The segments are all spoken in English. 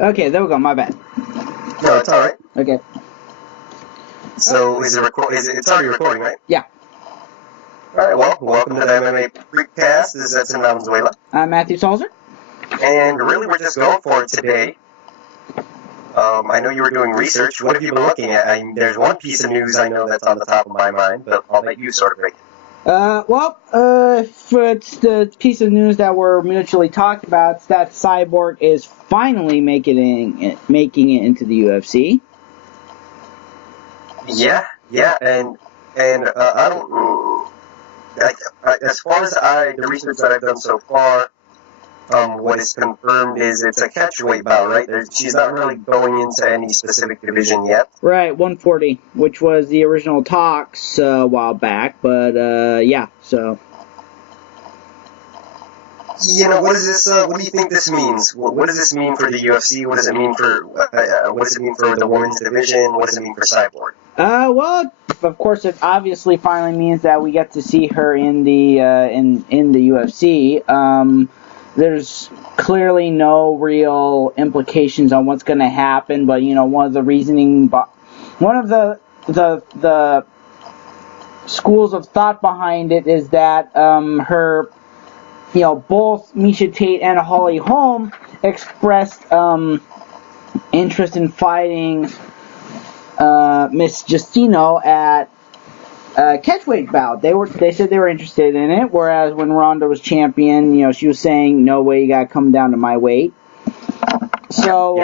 Okay, there we go. My bad. No, it's all right. Okay. So is it it's already recording, right? Yeah. All right. Well, welcome to the MMA Freakcast. This is Edson Valenzuela. I'm Matthew Salzer. And really, we're just going for it today. I know you were doing research. What have you been looking at? There's one piece of news I know that's on the top of my mind, but I'll let you sort of break it. If it's the piece of news that we're mutually talked about, it's that Cyborg is finally making it into the UFC. Yeah, and I don't. As far as the research that I've done so far, what is confirmed is it's a catchweight bout, right? She's not really going into any specific division yet. Right, 140, which was the original talks a while back, but yeah, so. You know, what is this? What do you think this means? What does this mean for the UFC? What does it mean for the women's division? What does it mean for Cyborg? Well, of course, it obviously finally means that we get to see her in the in the UFC. There's clearly no real implications on what's going to happen, but you know, one of the schools of thought behind it is that her, you know, both Miesha Tate and Holly Holm expressed interest in fighting Miss Justino at catchweight bout. They said they were interested in it, whereas when Ronda was champion, you know, she was saying, no way, you gotta come down to my weight. So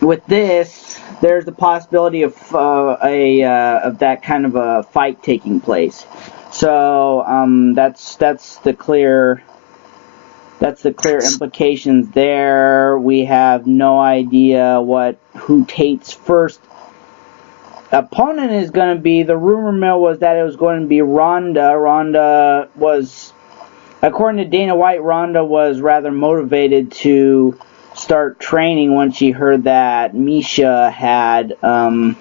with this, there's the possibility of that kind of a fight taking place. So that's the clear implications there. We have no idea who Tate's first opponent is going to be. The rumor mill was that it was going to be Ronda. Ronda was, according to Dana White, Ronda was rather motivated to start training when she heard that Miesha had sort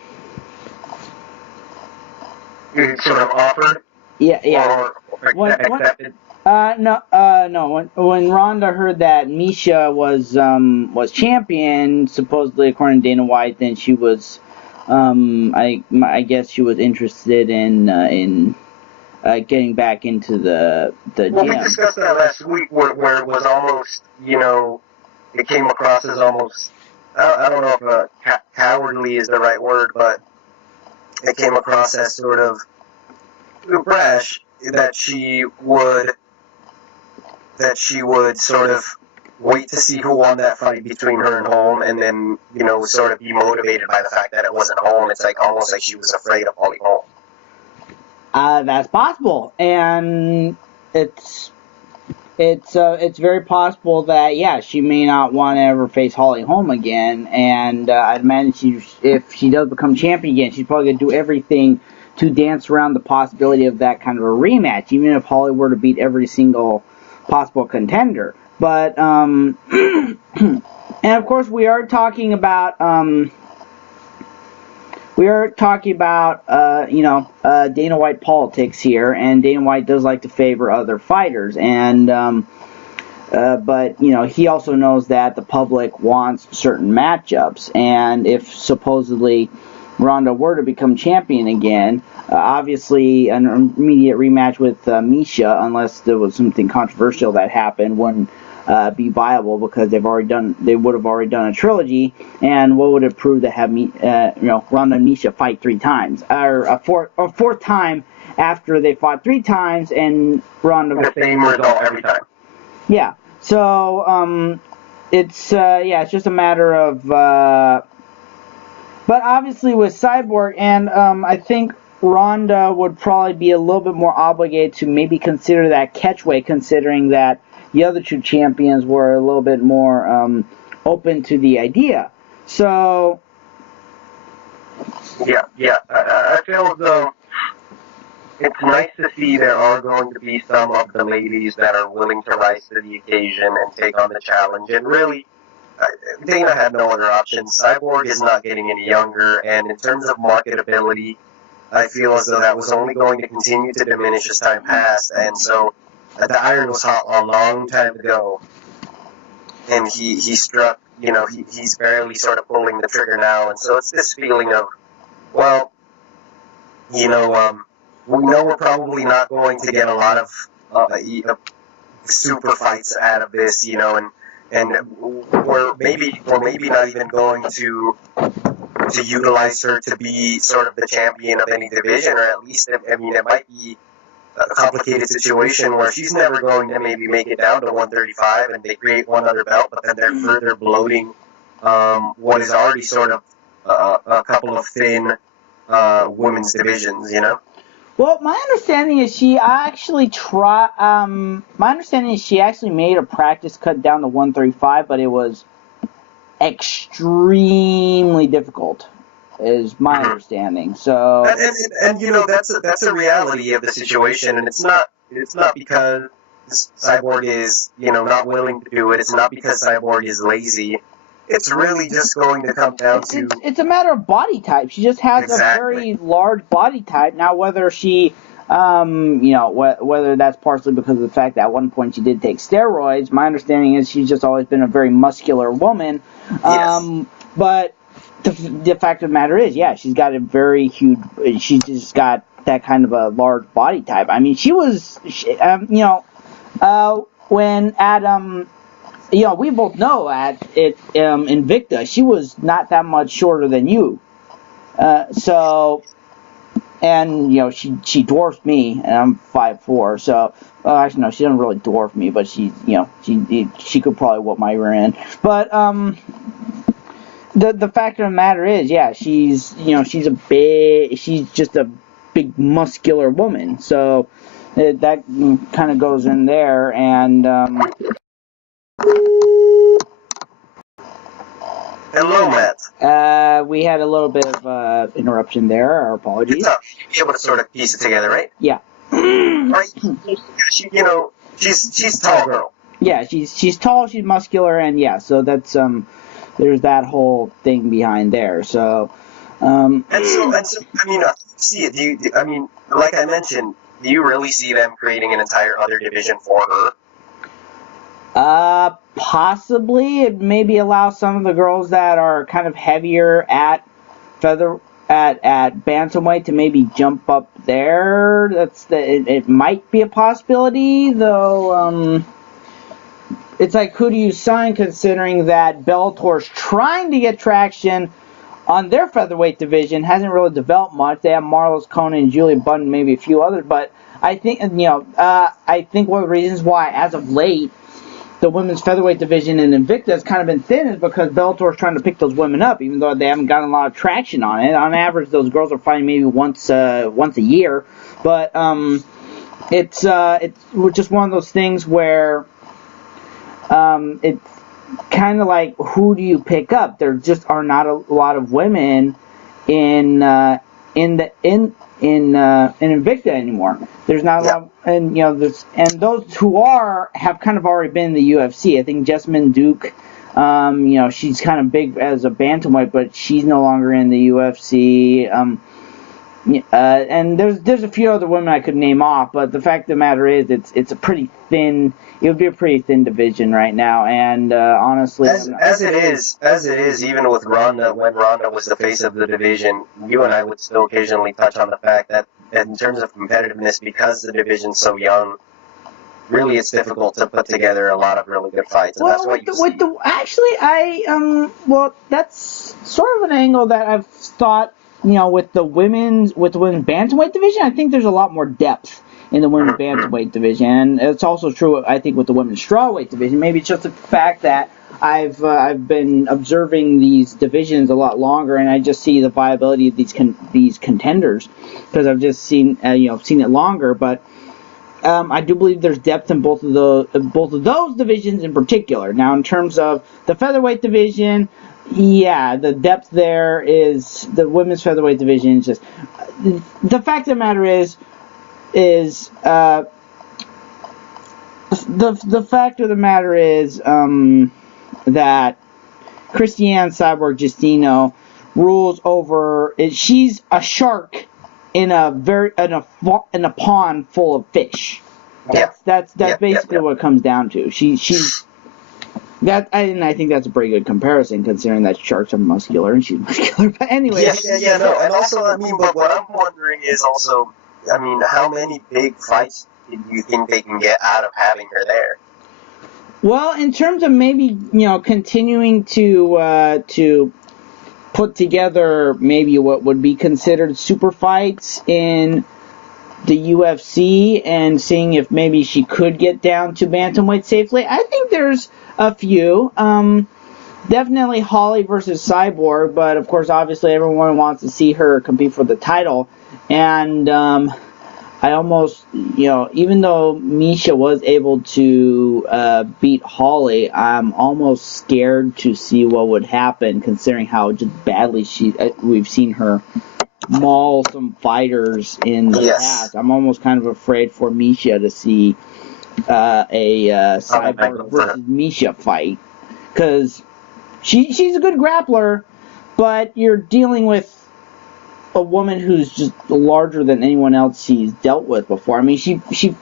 of offered. Yeah. Or accepted. No. When Ronda heard that Miesha was champion, supposedly according to Dana White, then she was, I guess she was interested in getting back into the gym. Well, we discussed that last week, where it was almost, you know, it came across as almost, I don't know if cowardly is the right word, but it came across as sort of brash that she would sort of wait to see who won that fight between her and Holm, and then, you know, sort of be motivated by the fact that it wasn't Holm. It's like almost like she was afraid of Holly Holm. That's possible, and it's very possible that, yeah, she may not want to ever face Holly Holm again, and I'd imagine if she does become champion again, she's probably going to do everything to dance around the possibility of that kind of a rematch, even if Holly were to beat every single possible contender. But, and of course we are talking about, Dana White politics here, and Dana White does like to favor other fighters, and but you know, he also knows that the public wants certain matchups, and if supposedly Ronda were to become champion again, obviously an immediate rematch with Miesha, unless there was something controversial that happened, wouldn't be viable, because they would have already done a trilogy, and what would it prove to have Ronda and Miesha fight 3 times, or a fourth time after they fought 3 times, and Ronda the same result every time. Yeah, so it's just a matter of. But obviously with Cyborg, and I think Ronda would probably be a little bit more obligated to maybe consider that catchweight, considering that the other 2 champions were a little bit more open to the idea. So. Yeah. I feel as though it's nice to see there are going to be some of the ladies that are willing to rise to the occasion and take on the challenge. And really, Dana had no other options. Cyborg is not getting any younger, and in terms of marketability, I feel as though that was only going to continue to diminish as time passed, and so the iron was hot a long time ago. and he struck. He's barely sort of pulling the trigger now, and so it's this feeling of, well, we know we're probably not going to get a lot of super fights out of this, and we're maybe not even going to utilize her to be sort of the champion of any division, or at least, it might be a complicated situation where she's never going to maybe make it down to 135, and they create one other belt, but then they're further bloating what is already sort of a couple of thin women's divisions, Well, my understanding is she actually made a practice cut down to 135, but it was extremely difficult, is my understanding. So, and that's a reality of the situation, and it's not because Cyborg is not willing to do it. It's not because Cyborg is lazy. It's really just going to come down to... It's a matter of body type. She just has a very large body type. Now, whether she, whether that's partially because of the fact that at one point she did take steroids, my understanding is she's just always been a very muscular woman. Yes. But the fact of the matter is, yeah, she's got a very huge... She's just got that kind of a large body type. I mean, she was, when Adam... we both know at Invicta, she was not that much shorter than you. And she dwarfed me, and I'm 5'4". So, actually, no, she doesn't really dwarf me, but she could probably whoop my rear end. But the fact of the matter is, yeah, she's just a big muscular woman. So that kind of goes in there, and. Hello, Matt. We had a little bit of interruption there. Our apologies. You'll be able to sort of piece it together, right? Yeah. Right. She's a tall girl. Yeah, she's tall, she's muscular, and yeah, so that's there's that whole thing behind there. So. And so, see it. Like I mentioned, do you really see them creating an entire other division for her? Possibly. It maybe allow some of the girls that are kind of heavier at bantamweight to maybe jump up there. It might be a possibility, though. It's like, who do you sign, considering that Bellator's trying to get traction on their featherweight division, hasn't really developed much. They have Marlos Conan, Julia Button, maybe a few others, but I think I think one of the reasons why, as of late, the women's featherweight division in Invicta has kind of been thin is because Bellator is trying to pick those women up, even though they haven't gotten a lot of traction on it. On average, those girls are fighting maybe once a year, but it's just one of those things where it's kind of like, who do you pick up? There just are not a lot of women in Invicta anymore. There's not a lot, and those who have kind of already been in the UFC. I think Jessamine Duke, she's kind of big as a bantamweight, but she's no longer in the UFC. And there's a few other women I could name off, but the fact of the matter is, it's a pretty thin. It would be a pretty thin division right now, and honestly, as it is, even with Ronda, when Ronda was the face of the division, you and I would still occasionally touch on the fact that in terms of competitiveness, because the division's so young, really it's difficult to put together a lot of really good fights, and that's what that's sort of an angle that I've thought. With the women's bantamweight division, I think there's a lot more depth in the women's bantamweight division. And it's also true, I think, with the women's strawweight division. Maybe it's just the fact that I've been observing these divisions a lot longer, and I just see the viability of these contenders because I've just seen it longer. But I do believe there's depth in both of those divisions in particular. Now, in terms of the featherweight division. Yeah, the depth there is the women's featherweight division. Just the fact of the matter is the fact of the matter is that Cristiane Cyborg Justino rules over. She's a shark in a pond full of fish. That's basically what it comes down to. She's I think that's a pretty good comparison, considering that sharks are muscular and she's muscular. But anyway. No. And also, I mean, but what I'm wondering is also, I mean, how many big fights do you think they can get out of having her there? Well, in terms of maybe, continuing to put together maybe what would be considered super fights in the UFC and seeing if maybe she could get down to bantamweight safely, I think there's a few. Definitely Holly versus Cyborg, but of course, obviously, everyone wants to see her compete for the title. And I almost, even though Misha was able to beat Holly, I'm almost scared to see what would happen, considering how just badly we've seen her maul some fighters in the past. I'm almost kind of afraid for Misha to see a Cyborg versus Misha fight, because she's a good grappler, but you're dealing with a woman who's just larger than anyone else she's dealt with before. I mean, she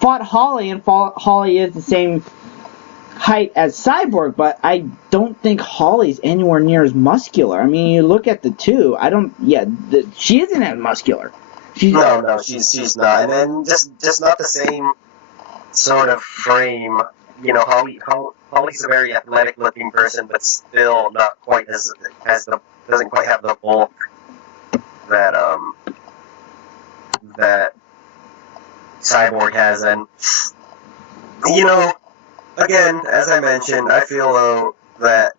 fought Holly, and Holly is the same height as Cyborg, but I don't think Holly's anywhere near as muscular. I mean, you look at the two, she isn't as muscular. She's not. And then just not the same sort of frame. Holly's a very athletic-looking person, but still not quite doesn't quite have the bulk that Cyborg has. And again, as I mentioned, I feel though that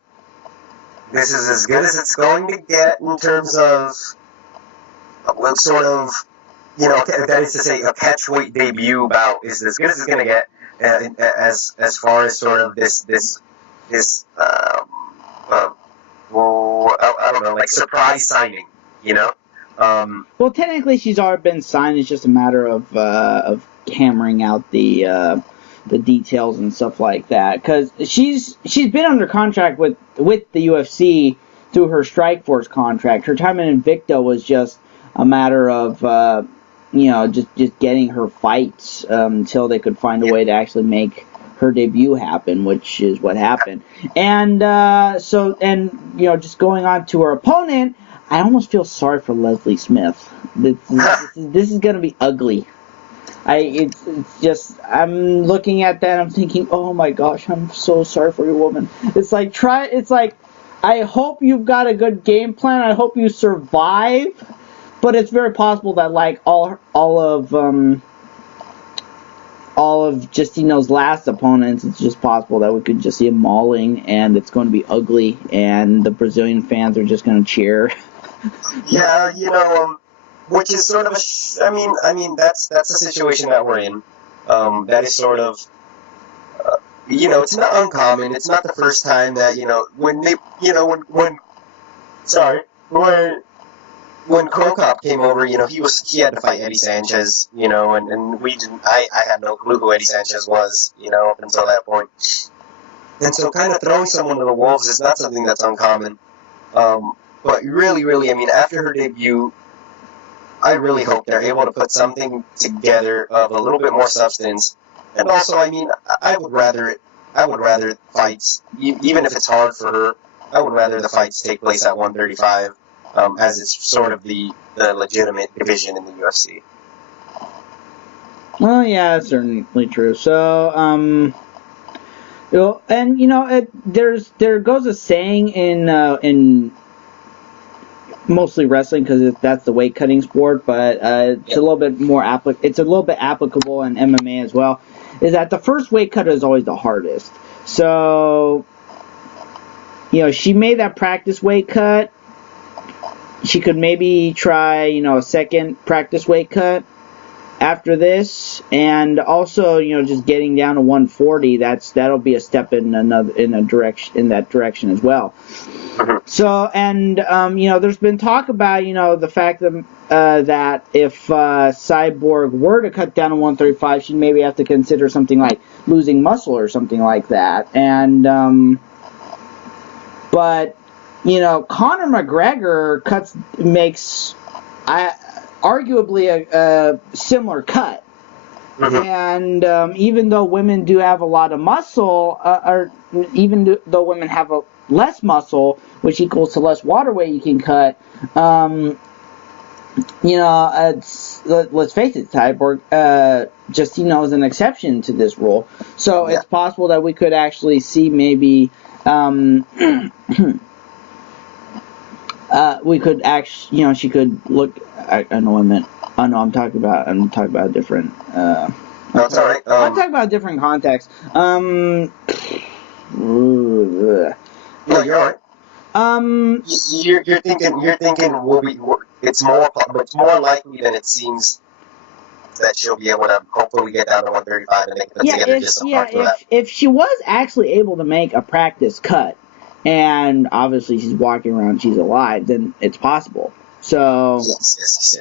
this is as good as it's going to get in terms of what sort of, that is to say, a catchweight debut bout is as good as it's going to get, as far as sort of this I don't know, like surprise signing, Well, technically she's already been signed. It's just a matter of hammering out the details and stuff like that, because she's been under contract with the UFC through her Strikeforce contract. Her time in Invicta was just a matter of just getting her fights until they could find a way to actually make her debut happen, which is what happened. And just going on to her opponent, I almost feel sorry for Leslie Smith. This is going to be ugly. It's just, I'm looking at that and I'm thinking, oh my gosh, I'm so sorry for your woman. It's like, I hope you've got a good game plan. I hope you survive. But it's very possible that, like all of Justino's last opponents, it's just possible that we could just see a mauling, and it's going to be ugly, and the Brazilian fans are just going to cheer. Yeah, which is sort of I mean that's the situation that we're in. That is sort of, it's not uncommon. It's not the first time that when Krokop came over, he had to fight Eddie Sanchez, and we didn't. I had no clue who Eddie Sanchez was, up until that point. And so, kind of throwing someone to the wolves is not something that's uncommon. But really, I mean, after her debut, I really hope they're able to put something together of a little bit more substance. And also, I mean, I would rather fights, even if it's hard for her, I would rather the fights take place at 135. As it's sort of the legitimate division in the UFC. Well, yeah, that's certainly true. So, there goes a saying in mostly wrestling, because that's the weight cutting sport, but it's a little bit more applicable in MMA as well. Is that the first weight cut is always the hardest. So, she made that practice weight cut. She could maybe try, a second practice weight cut after this, and also, just getting down to 140. That'll be a step in that direction as well. So, and there's been talk about the fact that if Cyborg were to cut down to 135, she'd maybe have to consider something like losing muscle or something like that, and but. Conor McGregor makes arguably a similar cut. And even though women do have a lot of muscle, or even though women have less muscle, which equals to less water weight you can cut, let's face it, Cyborg Justino is an exception to this rule. So it's possible that we could actually see maybe we could actually, she could look. I know what I meant. Oh no, I'm talking about a different. No, it's all right. I'm talking about a different context. No, you're all right. You're thinking it's more likely than it seems that she'll be able to hopefully get down to 135 and make it together just some parts of that. If she was actually able to make a practice cut, and obviously she's walking around, she's alive, then it's possible. So yes.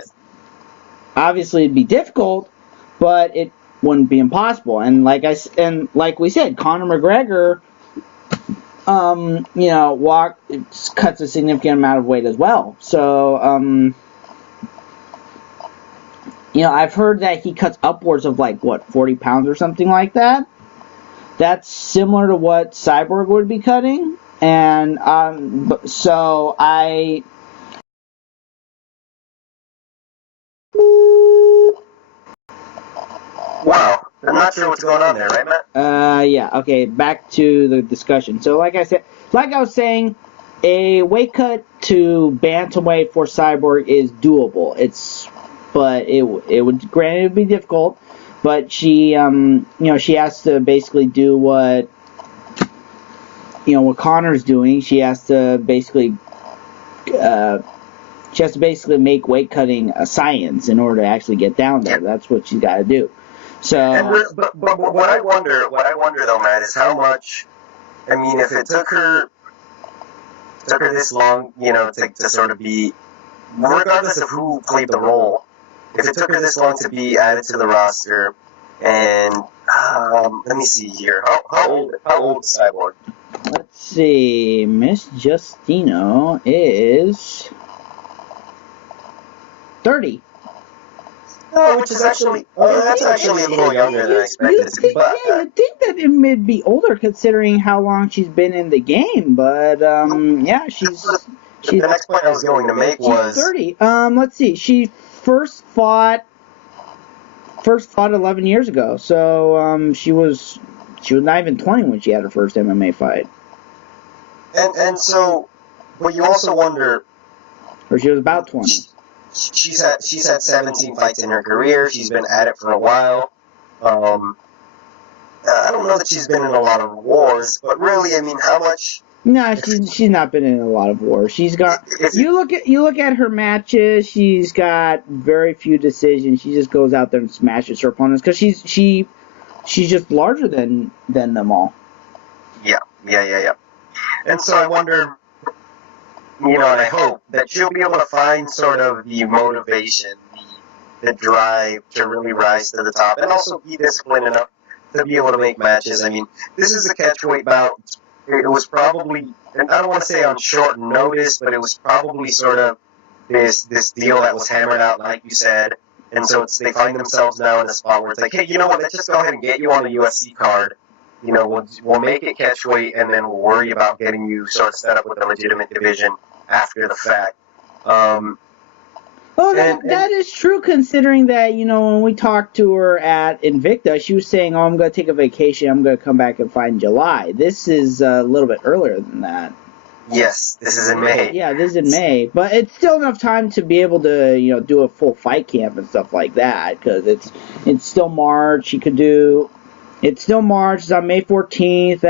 Obviously it'd be difficult, but it wouldn't be impossible. And like we said, Conor McGregor, cuts a significant amount of weight as well. So, I've heard that he cuts upwards of 40 pounds or something like that. That's similar to what Cyborg would be cutting. And, so I... Wow. I'm not sure what's going on there, right, Matt? Yeah, okay, back to the discussion. So, like I was saying, a weight cut to bantamweight for Cyborg is doable. But it would, granted, it would be difficult, but she, she has to basically do what Conor's doing. She has to basically, make weight cutting a science in order to actually get down there. That's what she's got to do. So, but what I wonder though, Matt, is how much. I mean, if it took her this long, to sort of be, regardless of who played the role, if it took her this long to be added to the roster, and let me see here, how old is Cyborg? Let's see, Miss Justino is 30. Oh, which is actually, that's actually a little younger than I expected it to be. But, you'd think that it would be older considering how long she's been in the game, but, she's... The next point I was going to make was... She's 30. Let's see, she first fought 11 years ago, so, she was not even 20 when she had her first MMA fight. And so, but you also wonder... Or she was about 20. She's had 17 fights in her career. She's been at it for a while. I don't know that she's been in a lot of wars, but really, I mean, how much? No, she's not been in a lot of wars. She's got. You look at her matches. She's got very few decisions. She just goes out there and smashes her opponents because she's just larger than them all. Yeah. And so I wonder. And I hope that she'll be able to find sort of the motivation, the drive to really rise to the top, and also be disciplined enough to be able to make matches. I mean, this is a catchweight bout. It was probably, and I don't want to say on short notice, but it was probably sort of this deal that was hammered out, like you said. And so they find themselves now in a spot where it's like, hey, you know what? Let's just go ahead and get you on the UFC card. We'll make it catchweight, and then we'll worry about getting you sort of set up with a legitimate division after the fact. That is true, considering that, when we talked to her at Invicta, she was saying, I'm going to take a vacation, I'm going to come back and fight in July. This is a little bit earlier than that. Yes, this is in May. Yeah, this is in May. But it's still enough time to be able to, do a full fight camp and stuff like that, because it's still March. It's still March. It's on May 14th.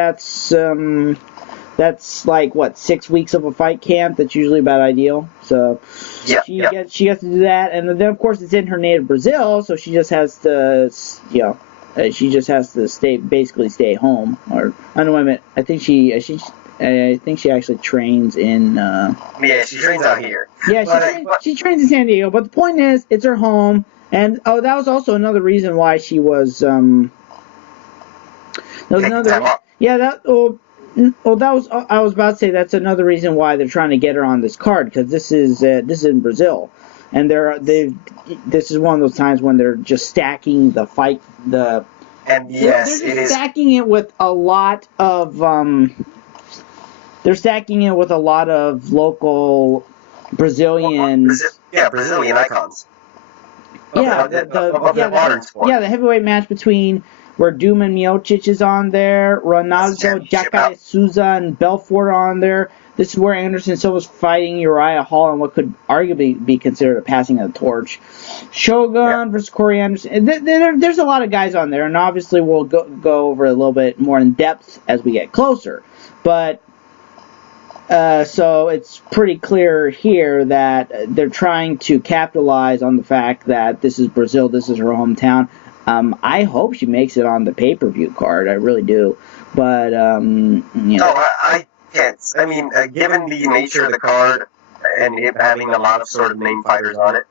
That's like 6 weeks of a fight camp. That's usually about ideal. So she gets to do that, and then of course it's in her native Brazil, so she just has to stay home. Or I don't know. I think she actually trains in. She trains out here. Yeah, she trains in San Diego. But the point is, it's her home, and that was also another reason why she was. I was about to say that's another reason why they're trying to get her on this card, because this is in Brazil. and this is one of those times when they're just stacking the fight. They're just stacking it with a lot of local Brazilians. Brazilian icons. The heavyweight match between where Doom and Miocic is on there, Ronaldo, Jacare Souza, and Belfort are on there. This is where Anderson Silva's fighting Uriah Hall in what could arguably be considered a passing of the torch. Shogun versus Corey Anderson. There's a lot of guys on there, and obviously we'll go over a little bit more in depth as we get closer. But so it's pretty clear here that they're trying to capitalize on the fact that this is Brazil, this is her hometown. I hope she makes it on the pay-per-view card. I really do. But, I can't. I mean, given the nature of the card and it having a lot of sort of name fighters on it,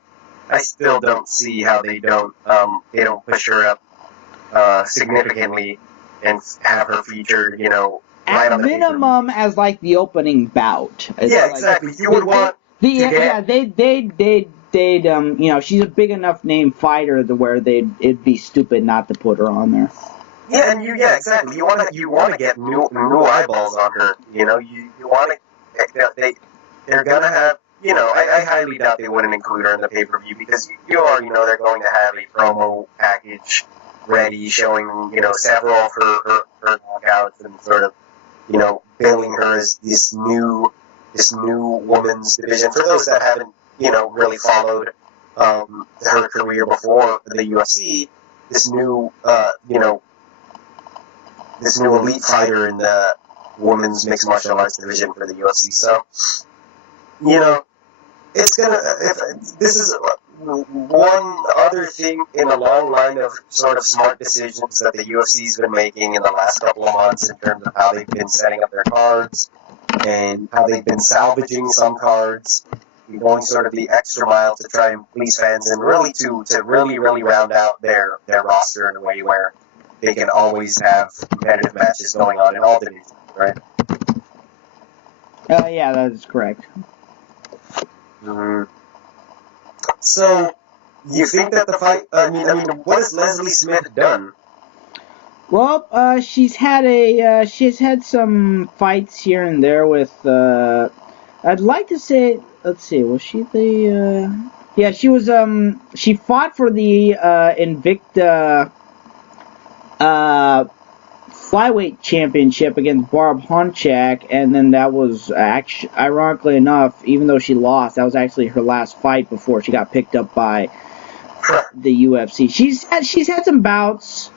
I still don't see how they don't push her up significantly and have her featured, at minimum as like the opening bout. Exactly. You would want they'd she's a big enough name fighter to where it'd be stupid not to put her on there. Exactly. You want to get new eyeballs on her. You want to. They're gonna have. I highly doubt they wouldn't include her in the pay-per-view because you already know they're going to have a promo package ready showing several of her knockouts and sort of billing her as this new women's division. For those that haven't really followed her career before the UFC, this new elite fighter in the women's mixed martial arts division for the UFC. So, it's this is one other thing in a long line of sort of smart decisions that the UFC's been making in the last couple of months in terms of how they've been setting up their cards and how they've been salvaging some cards, going sort of the extra mile to try and please fans and really to really round out their roster in a way where they can always have competitive matches going on in all divisions, right? Yeah, that is correct. Mm-hmm. So, you think that the fight? I mean, what has Leslie Smith done? Well, she's had some fights here and there with. I'd like to say, let's see, was she the? Yeah, she was. She fought for the Invicta flyweight championship against Barb Honchak, and then that was actually, ironically enough, even though she lost, that was actually her last fight before she got picked up by the UFC. She's had some bouts,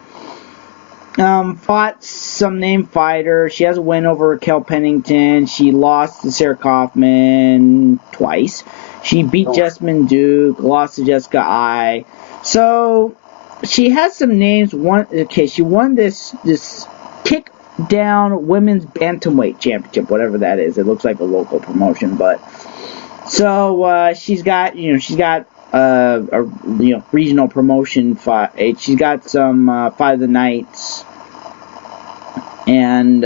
fought some named fighters. She has a win over Raquel Pennington. She lost to Sarah Kaufman twice. She beat Jessamine Duke, lost to Jessica Ai. So she has some names. She won this kick down women's bantamweight championship, whatever that is. It looks like a local promotion, but so she's got a regional promotion fight. She's got some fight of the nights, and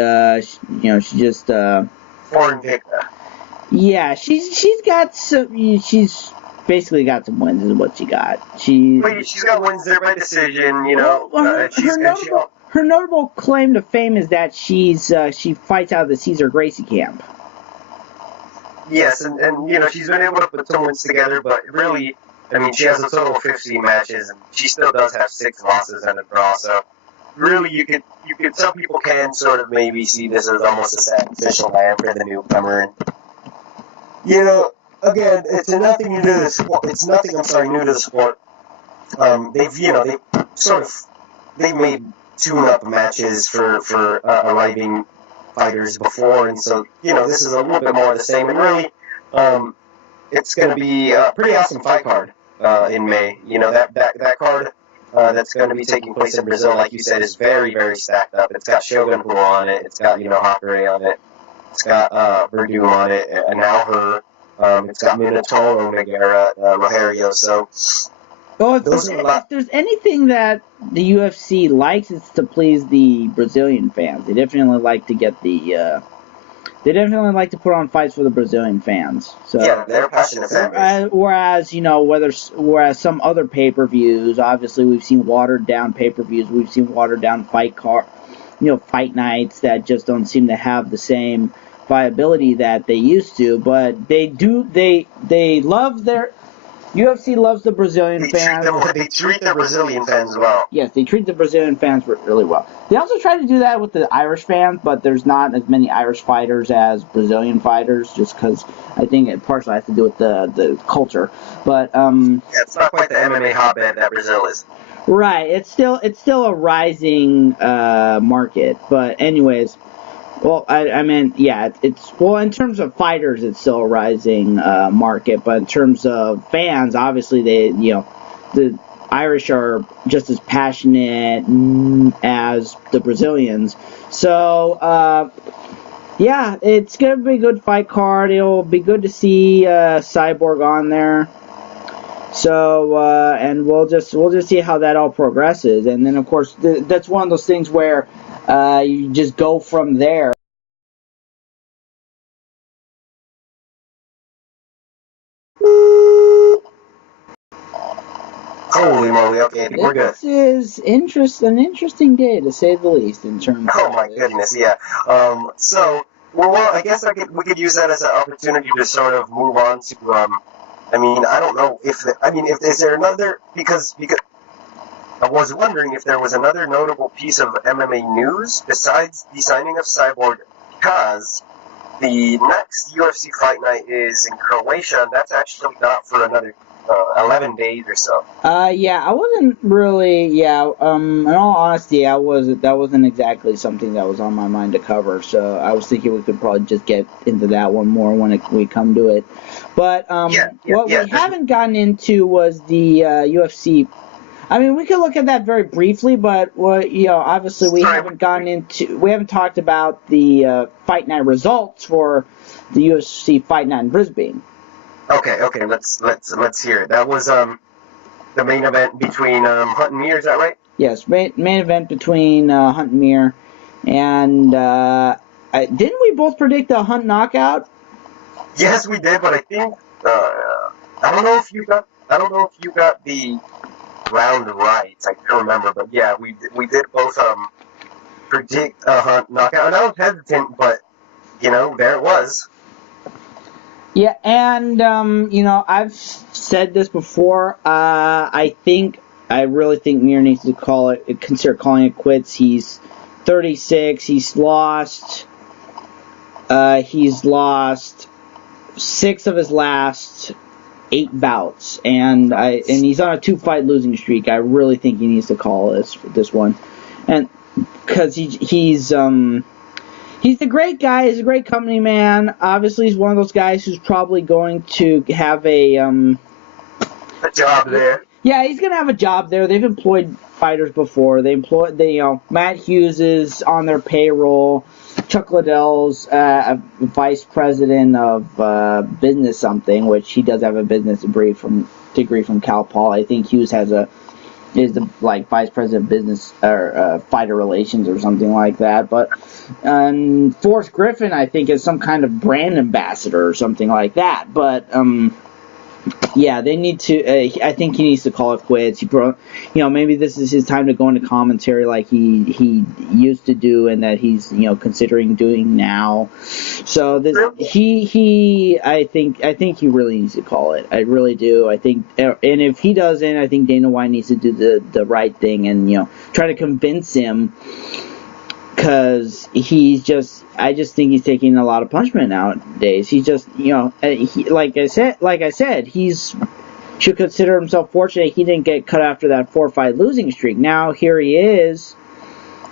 she just foreign Victor. Yeah, she's got some. She's basically got some wins. Is what she got. She's got wins there by decision. Her notable claim to fame is that she fights out of the Cesar Gracie camp. Yes, and she's been able to put some wins together, but really, she has a total of 15 matches, and she still does have 6 losses and a draw. So really, you could some people can sort of maybe see this as almost a sacrificial lamb for the newcomer. And again, it's nothing new to the sport. It's nothing. New to the sport. They've made tune-up matches for arriving fighters before, and so this is a little bit more of the same. And really, it's going to be a pretty awesome fight card in May. That card that's going to be taking place in Brazil, like you said, is very, very stacked up. It's got Shogun Rua on it. It's got Hakare on it. It's got Verdum on it, and now her. It's got Minotauro, Nogueira, Rogerio. So. Well, if there's anything that the UFC likes, it's to please the Brazilian fans. They definitely like to get the they definitely like to put on fights for the Brazilian fans. So yeah, they're passionate fan base. Whereas some other pay-per-views, obviously we've seen watered down pay-per-views, we've seen watered down fight nights that just don't seem to have the same viability that they used to. But they love their UFC loves the Brazilian fans. They treat the Brazilian fans well. Yes, they treat the Brazilian fans really well. They also try to do that with the Irish fans, but there's not as many Irish fighters as Brazilian fighters, just because I think it partially has to do with the culture. But it's not quite the MMA hotbed that Brazil is. Right, it's still a rising market. But anyways. Well, I mean, yeah, in terms of fighters, it's still a rising market, but in terms of fans, obviously the Irish are just as passionate as the Brazilians. So, yeah, it's gonna be a good fight card. It'll be good to see Cyborg on there. So, and we'll just see how that all progresses, and then of course that's one of those things where. You just go from there. Holy moly! Okay, I think we're good. This is an interesting day to say the least in terms. Oh my goodness, yeah. So, well, I guess we could use that as an opportunity to sort of move on to. I mean, I don't know if is there another because. I was wondering if there was another notable piece of MMA news besides the signing of Cyborg, because the next UFC Fight Night is in Croatia, and that's actually not for another 11 days or so. Yeah, I wasn't really. Yeah, in all honesty, that wasn't exactly something that was on my mind to cover. So I was thinking we could probably just get into that one more when we come to it. But what we haven't gotten into was the UFC. I mean, we could look at that very briefly, but obviously we haven't talked about the Fight Night results for the UFC Fight Night in Brisbane. Okay, let's hear it. That was the main event between Hunt and Mir, is that right? Yes, main event between Hunt and Mir, and didn't we both predict a Hunt knockout? Yes, we did, but I think I don't know if you got the round right. I can't remember, but yeah, we did both predict a Hunt knockout, and I was hesitant, but there it was. Yeah, and I've said this before. I really think Mir needs to consider calling it quits. He's 36. He's lost 6 of his last 8 bouts, and he's on a 2-fight losing streak. I really think he needs to call this one, and because he's the great guy. He's a great company man. Obviously, he's one of those guys who's probably going to have a job there. Yeah, he's gonna have a job there. They've employed fighters before. Matt Hughes is on their payroll. Chuck Liddell's a vice president of business something, which he does have a business degree from Cal Poly. I think Hughes is the vice president of business or fighter relations or something like that. But Forrest Griffin, I think, is some kind of brand ambassador or something like that. But yeah, they need to. I think he needs to call it quits. Maybe this is his time to go into commentary like he used to do, and that he's considering doing now. So I think he really needs to call it. I really do. I think, and if he doesn't, I think Dana White needs to do the right thing and try to convince him. Because I just think he's taking a lot of punishment nowadays. He's just, like I said, should consider himself fortunate he didn't get cut after that 4-fight losing streak. Now here he is,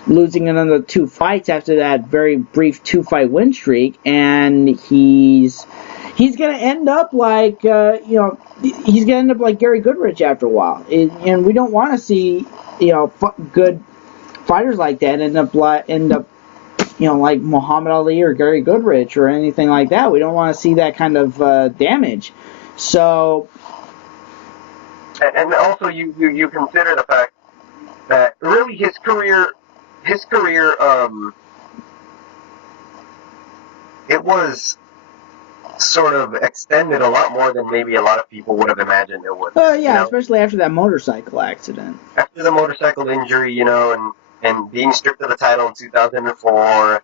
losing another 2 fights after that very brief 2-fight win streak, and he's gonna end up like Gary Goodrich after a while, and we don't want to see good fighters like that end up like Muhammad Ali or Gary Goodrich or anything like that. We don't want to see that kind of damage. So, and also you consider the fact that really his career it was sort of extended a lot more than maybe a lot of people would have imagined it would. Yeah, especially after that motorcycle accident. After the motorcycle injury, and being stripped of the title in 2004,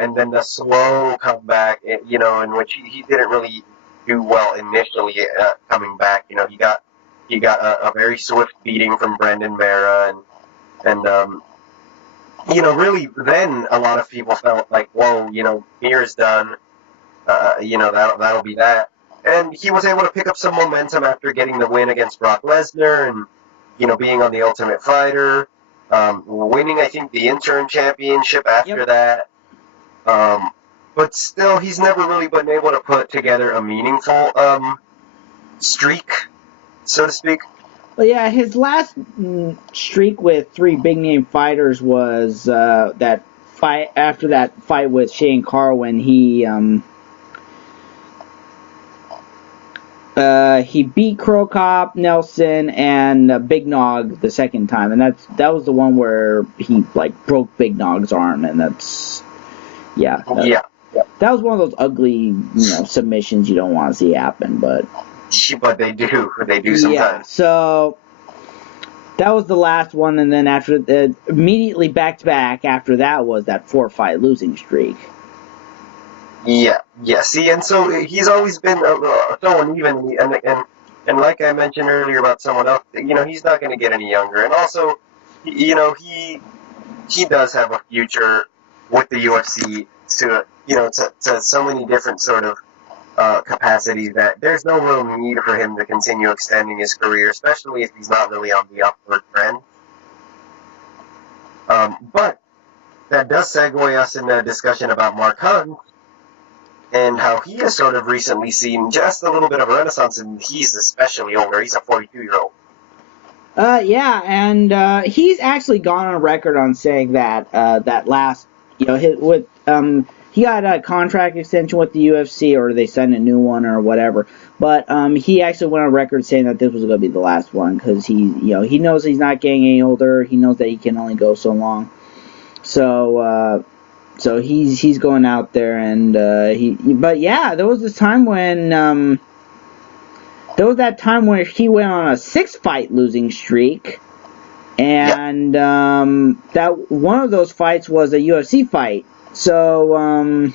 and then the slow comeback, in which he didn't really do well initially coming back. He got a very swift beating from Brandon Vera, and really then a lot of people felt like, whoa, Mir's done. That'll be that. And he was able to pick up some momentum after getting the win against Brock Lesnar and, being on the Ultimate Fighter, winning, I think, the interim championship after that. But still, he's never really been able to put together a meaningful streak, so to speak. Well, yeah, his last streak with 3 big-name fighters was that fight after that fight with Shane Carwin. He beat Crow Cop, Nelson, and Big Nog the second time, and that was the one where he broke Big Nog's arm, and that was one of those ugly submissions you don't want to see happen, but they do sometimes. Yeah, so that was the last one, and then immediately back to back after that was that 4-fight losing streak. Yeah. See, and so he's always been so uneven, and like I mentioned earlier about someone else, he's not going to get any younger, and also, he does have a future with the UFC to so many different sort of capacities that there's no real need for him to continue extending his career, especially if he's not really on the upward trend. But that does segue us into a discussion about Mark Hunt, and how he has sort of recently seen just a little bit of a renaissance, and he's especially older. He's a 42-year-old. And he's actually gone on record on saying that that last, he got a contract extension with the UFC, or they signed a new one, or whatever. But he actually went on record saying that this was going to be the last one, because he knows he's not getting any older. He knows that he can only go so long. So he's going out there, and but yeah, there was this time when there was that time where he went on a 6-fight losing streak, and that one of those fights was a UFC fight. So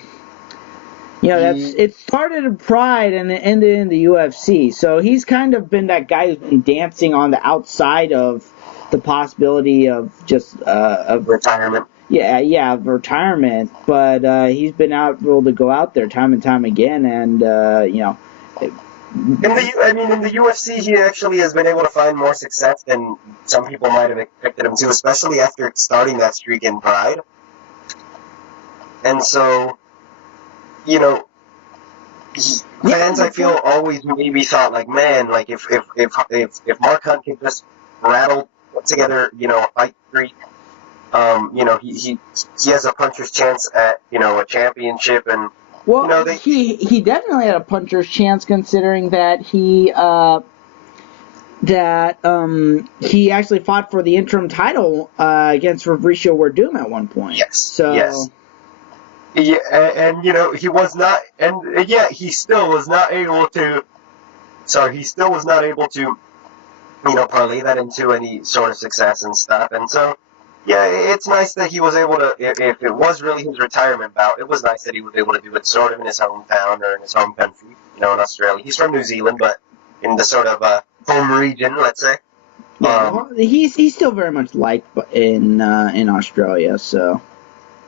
it started in Pride and it ended in the UFC. So he's kind of been that guy who's been dancing on the outside of the possibility of just of retirement. Yeah, retirement, but he's been able to go out there time and time again, and In the UFC, he actually has been able to find more success than some people might have expected him to, especially after starting that streak in Pride. And so, fans, I feel, always maybe thought if Mark Hunt could just put together, a fight streak. He has a puncher's chance at, a championship, and he definitely had a puncher's chance, considering that he actually fought for the interim title against Fabricio Werdum at one point. Yes. So yes. Yeah, and he was not, and he still was not able to. Sorry, he still was not able to, parlay that into any sort of success and stuff, and so. Yeah, it's nice that he was able to, if it was really his retirement bout, it was nice that he was able to do it sort of in his hometown or in his home country, in Australia. He's from New Zealand, but in the sort of home region, let's say. Yeah, he's still very much liked in Australia, so.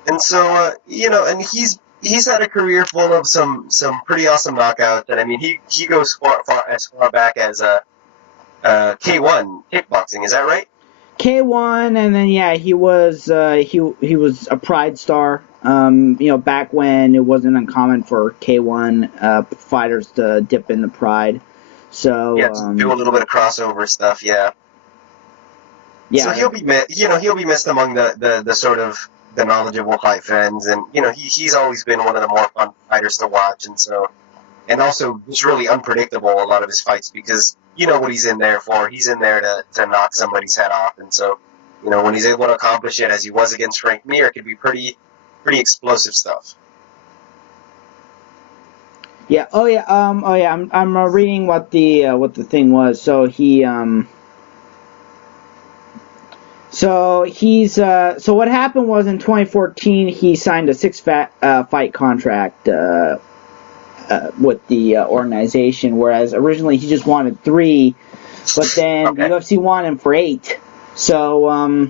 And so, and he's had a career full of some pretty awesome knockouts, and I mean, he goes as far back as K1 kickboxing, is that right? K1, and then he was a Pride star. Back when it wasn't uncommon for K1 fighters to dip into Pride. So do a little bit of crossover stuff. Yeah. So he'll be missed among the sort of the knowledgeable fight fans, and he's always been one of the more fun fighters to watch, and also just really unpredictable a lot of his fights, because what he's in there for. He's in there to knock somebody's head off, and so when he's able to accomplish it as he was against Frank Mir, it could be pretty explosive stuff. Yeah. Oh yeah. Oh yeah. I'm reading what the thing was. So so what happened was in 2014 he signed a fight contract with the organization, whereas originally he just wanted 3, but then the UFC wanted him for 8. So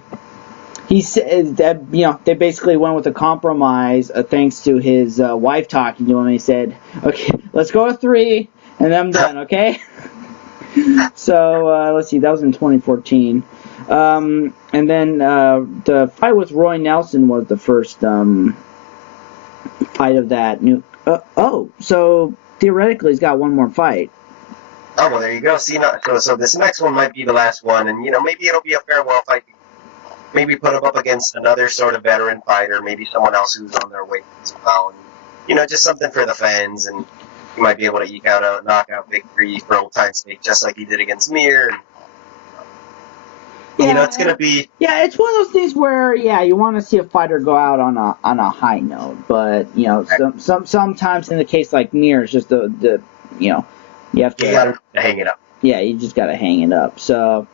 he said that they basically went with a compromise thanks to his wife talking to him. He said, "Okay, let's go with 3, and then I'm done." Okay. So let's see, that was in 2014. And then the fight with Roy Nelson was the first fight of that new. So theoretically, he's got one more fight. Oh, well, there you go. See, so this next one might be the last one, and maybe it'll be a farewell fight. Maybe put him up against another sort of veteran fighter, maybe someone else who's on their way as well. And, just something for the fans, and he might be able to eke out a knockout victory for old time's sake, just like he did against Mir. And, it's going to be... Yeah, it's one of those things where, you want to see a fighter go out on a high note, but, sometimes in the case like Mir, it's just you have to... You got to hang it up. Yeah, you just got to hang it up, so...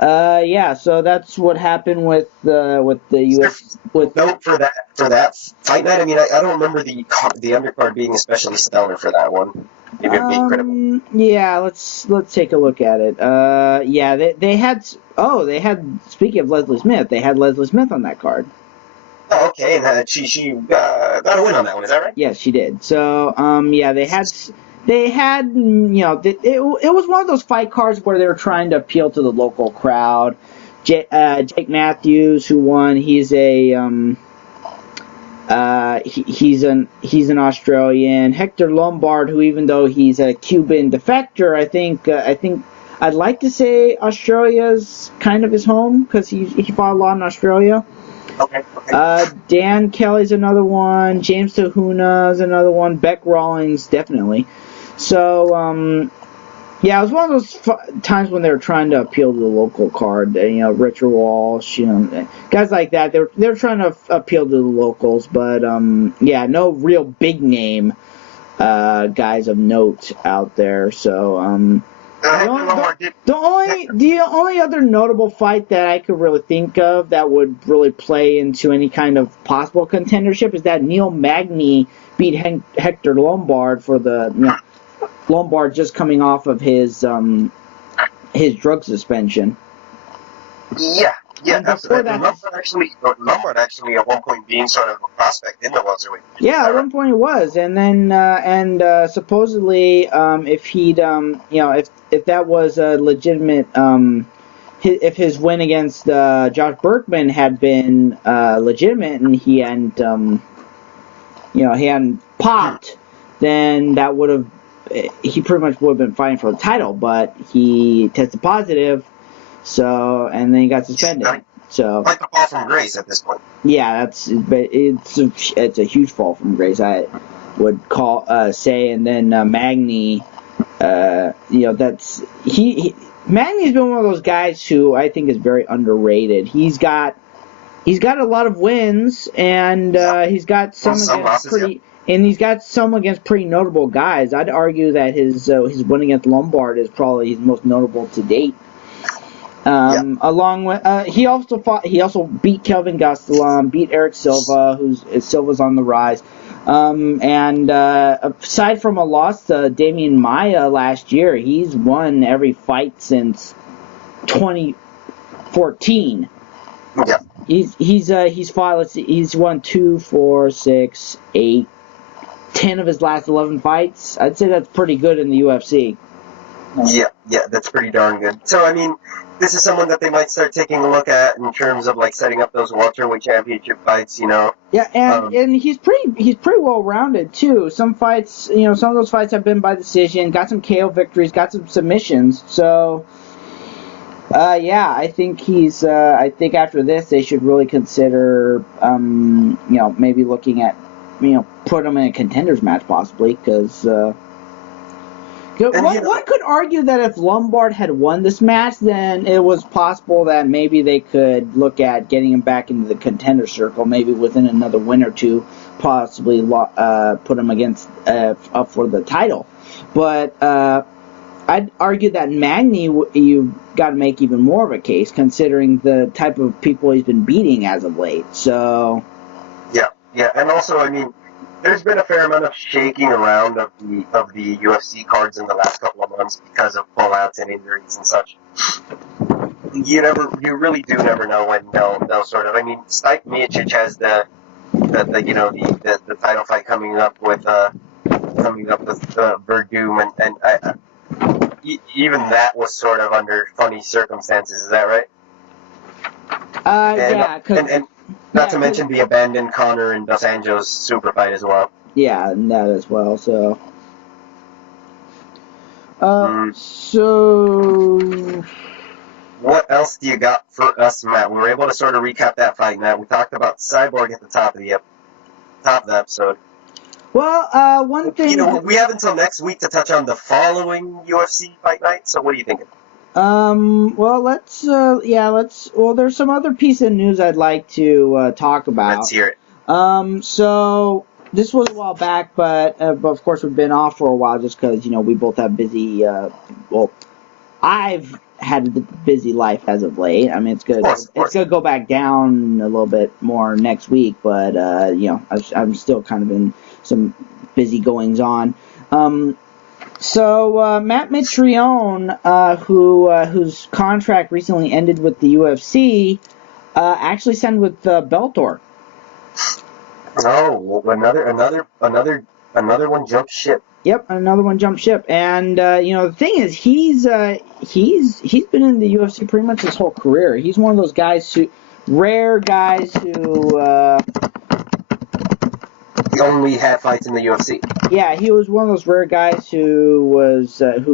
so that's what happened with the US. Note for that fight night. I mean, I don't remember the undercard being especially stellar for that one. Maybe I'm being critical. Yeah, let's take a look at it. They had speaking of Leslie Smith, they had Leslie Smith on that card. Oh, okay, and she got a win on that one. Is that right? Yes, she did. So they had, it was one of those fight cards where they were trying to appeal to the local crowd. Jake Matthews, who won, he's an Australian. Hector Lombard, who even though he's a Cuban defector, I think I'd like to say Australia's kind of his home because he fought a lot in Australia. Okay. Dan Kelly's another one. James Tahuna's another one. Beck Rawlings, definitely. So, it was one of those times when they were trying to appeal to the local card. Richard Walsh, guys like that. They're trying to appeal to the locals, but no real big name guys of note out there. So, the only other notable fight that I could really think of that would really play into any kind of possible contendership is that Neil Magny beat Hector Lombard for the Lombard just coming off of his drug suspension. Yeah, absolutely. Lombard actually at one point being sort of a prospect in the welterweight. Yeah, at one point he was, and then supposedly if he'd if that was a legitimate if his win against Josh Berkman had been legitimate and he hadn't popped, then that would have. He pretty much would have been fighting for the title, but he tested positive, and then he got suspended. So like a fall from grace at this point. Yeah, it's a huge fall from grace, I would say. And then Magny, Magny's been one of those guys who I think is very underrated. He's got a lot of wins, and he's got some against losses, and he's got some against pretty notable guys. I'd argue that his win against Lombard is probably his most notable to date. Along with he also beat Kelvin Gastelum, beat Eric Silva, Silva's on the rise. And aside from a loss to Damian Maia last year, he's won every fight since 2014. Yeah. He's fought. He's won 2, 4, 6, 8, 10 of his last 11 fights. I'd say that's pretty good in the UFC. Yeah, that's pretty darn good. So, I mean, this is someone that they might start taking a look at in terms of, like, setting up those welterweight championship fights, Yeah, and he's pretty well-rounded, too. Some fights, some of those fights have been by decision, got some KO victories, got some submissions. So, I think I think after this they should really consider, maybe looking at, put him in a contenders match possibly, because One could argue that if Lombard had won this match, then it was possible that maybe they could look at getting him back into the contender circle, maybe within another win or two, possibly put him against up for the title. But I'd argue that Magny, you've got to make even more of a case, considering the type of people he's been beating as of late. So, yeah, and also, I mean, there's been a fair amount of shaking around of the UFC cards in the last couple of months because of pullouts and injuries and such. You really do never know when they'll sort of. I mean, Stipe Miocic has the title fight coming up with Verdum, and even that was sort of under funny circumstances. Is that right? And not to mention the abandoned Conor and Dos Anjos super fight as well. Yeah, and that as well. So, so what else do you got for us, Matt? We were able to sort of recap that fight, Matt. We talked about Cyborg at the top of the episode. Well, one thing we have until next week to touch on the following UFC Fight Night. So, what are you thinking? Well, well, there's some other piece of news I'd like to talk about. Let's hear it. So this was a while back, but of course we've been off for a while just because, we both have busy, I've had a busy life as of late. I mean, it's going to go back down a little bit more next week, but, I'm still kind of in some busy goings on. So Matt Mitrione, whose contract recently ended with the UFC, actually signed with Bellator. Oh, another one jumped ship. Yep, another one jumped ship. And the thing is, he's been in the UFC pretty much his whole career. He's one of those rare guys who only had fights in the UFC. Yeah, he was one of those rare guys who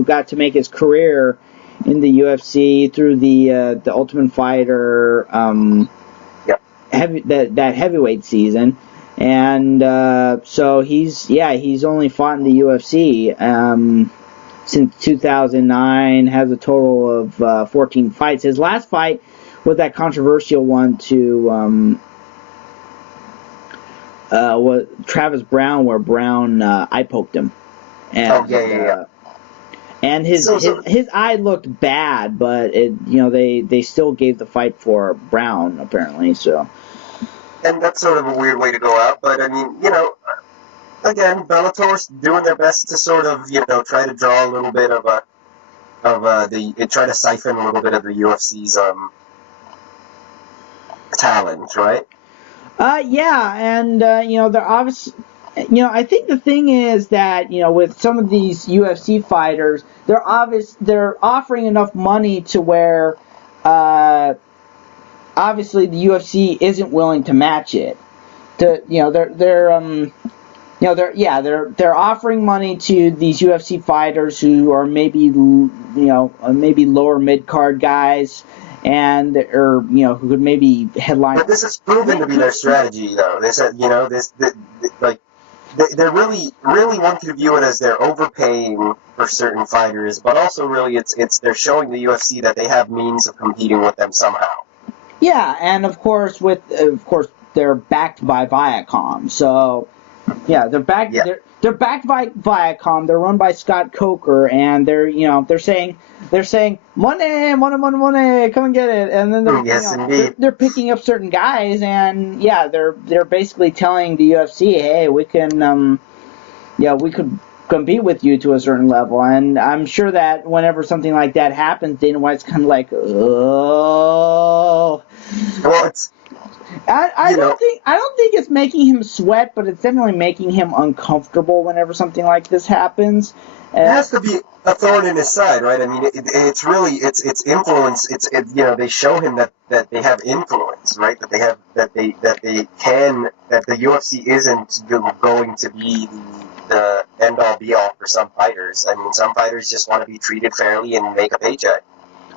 got to make his career in the UFC through the Ultimate Fighter heavyweight season, and so he's only fought in the UFC since 2009. Has a total of 14 fights. His last fight was that controversial one to was Travis Brown, where Brown eye poked him, and and his eye looked bad, but they still gave the fight for Brown apparently. So, and that's sort of a weird way to go out, but I mean, again, Bellator's doing their best to sort of try to draw a little bit try to siphon a little bit of the UFC's talent, right? And they're obviously, I think the thing is that, with some of these UFC fighters, they're offering enough money to where, obviously the UFC isn't willing to match it. They're offering money to these UFC fighters who are maybe lower mid card guys, and who could maybe headline. But this is proven to be their strategy, though. They said, they're really one could view it as they're overpaying for certain fighters, but also really they're showing the UFC that they have means of competing with them somehow. Yeah, and of course they're backed by Viacom, so yeah, they're backed. Yeah. They're backed by Viacom. They're run by Scott Coker, and they're saying money, come and get it. And then they're picking up certain guys, and they're basically telling the UFC, hey, we can we could compete with you to a certain level. And I'm sure that whenever something like that happens, Dana White's kind of like, oh. Well, it's. I don't think it's making him sweat, but it's definitely making him uncomfortable whenever something like this happens. It has to be a thorn in his side, right? I mean, it's really it's influence. They show him that they have influence, right? That the UFC isn't going to be the end all be all for some fighters. I mean, some fighters just want to be treated fairly and make a paycheck.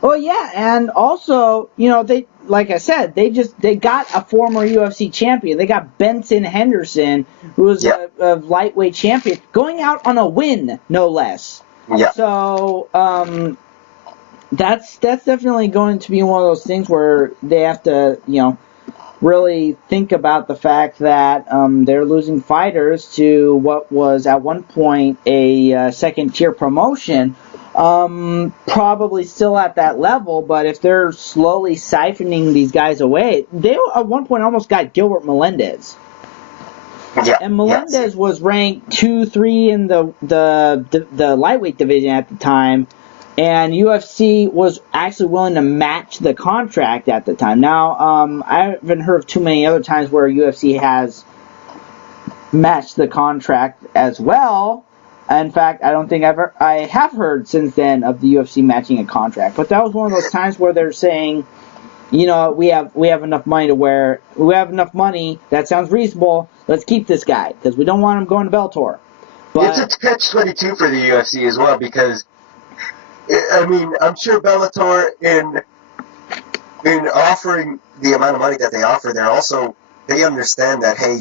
Well, yeah, and also, they, like I said, they got a former UFC champion. They got Benson Henderson, who was a lightweight champion, going out on a win, no less. Yeah. So that's definitely going to be one of those things where they have to, really think about the fact that they're losing fighters to what was at one point a second-tier promotion. Probably still at that level, but if they're slowly siphoning these guys away, they at one point almost got Gilbert Melendez. Yeah. And Melendez was ranked 2-3 in the lightweight division at the time, and UFC was actually willing to match the contract at the time. Now, I haven't heard of too many other times where UFC has matched the contract as well. In fact, I don't think I have heard since then of the UFC matching a contract. But that was one of those times where they're saying, we have enough money that sounds reasonable. Let's keep this guy because we don't want him going to Bellator. But it's a catch-22 for the UFC as well because, I mean, I'm sure Bellator in offering the amount of money that they offer, they understand that, hey,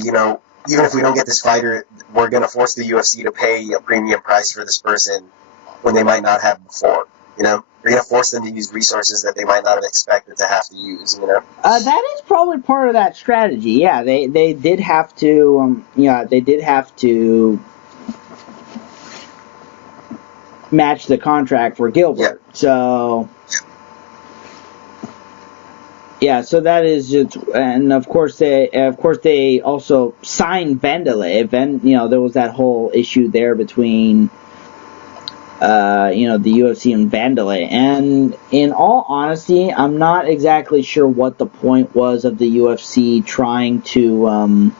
even if we don't get this fighter, we're going to force the UFC to pay a premium price for this person when they might not have before, We're going to force them to use resources that they might not have expected to have to use, That is probably part of that strategy. Yeah, they did have to, match the contract for Gilbert. Yeah. So, yeah, so that is just, and of course they also signed Vanderlei. There was that whole issue there between the UFC and Vanderlei. And in all honesty, I'm not exactly sure what the point was of the UFC trying to,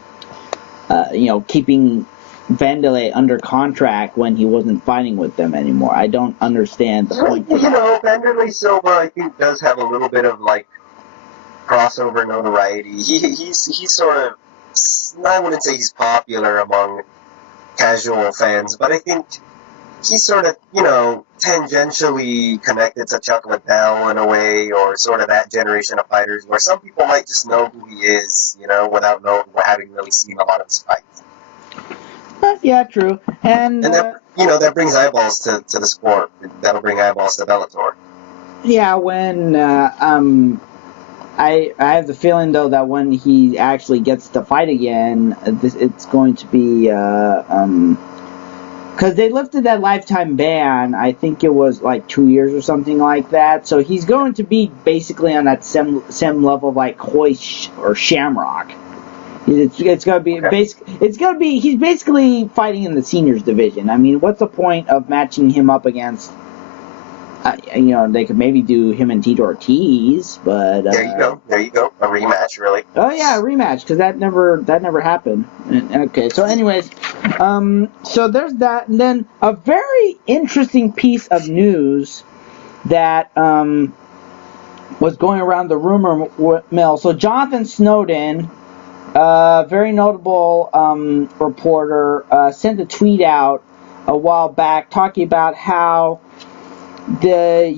keeping Vanderlei under contract when he wasn't fighting with them anymore. I don't understand the point. Vanderlei Silva, I think, does have a little bit of, crossover notoriety. He's sort of, I wouldn't say he's popular among casual fans, but I think he's sort of, tangentially connected to Chuck Liddell in a way, or sort of that generation of fighters where some people might just know who he is, without having really seen a lot of his fights. Yeah, true. And that, that brings eyeballs to the sport. That'll bring eyeballs to Bellator. Yeah, when I have the feeling though that when he actually gets to fight again, it's going to be because they lifted that lifetime ban. I think it was 2 years or something like that. So he's going to be basically on that same level like Hoist or Shamrock. It's gonna be he's basically fighting in the seniors division. I mean, what's the point of matching him up against? They could maybe do him and Tito Ortiz, but there you go, a rematch, really. Oh yeah, a rematch because that never happened. Okay, so anyways, so there's that, and then a very interesting piece of news that was going around the rumor mill. So Jonathan Snowden, very notable reporter, sent a tweet out a while back talking about how the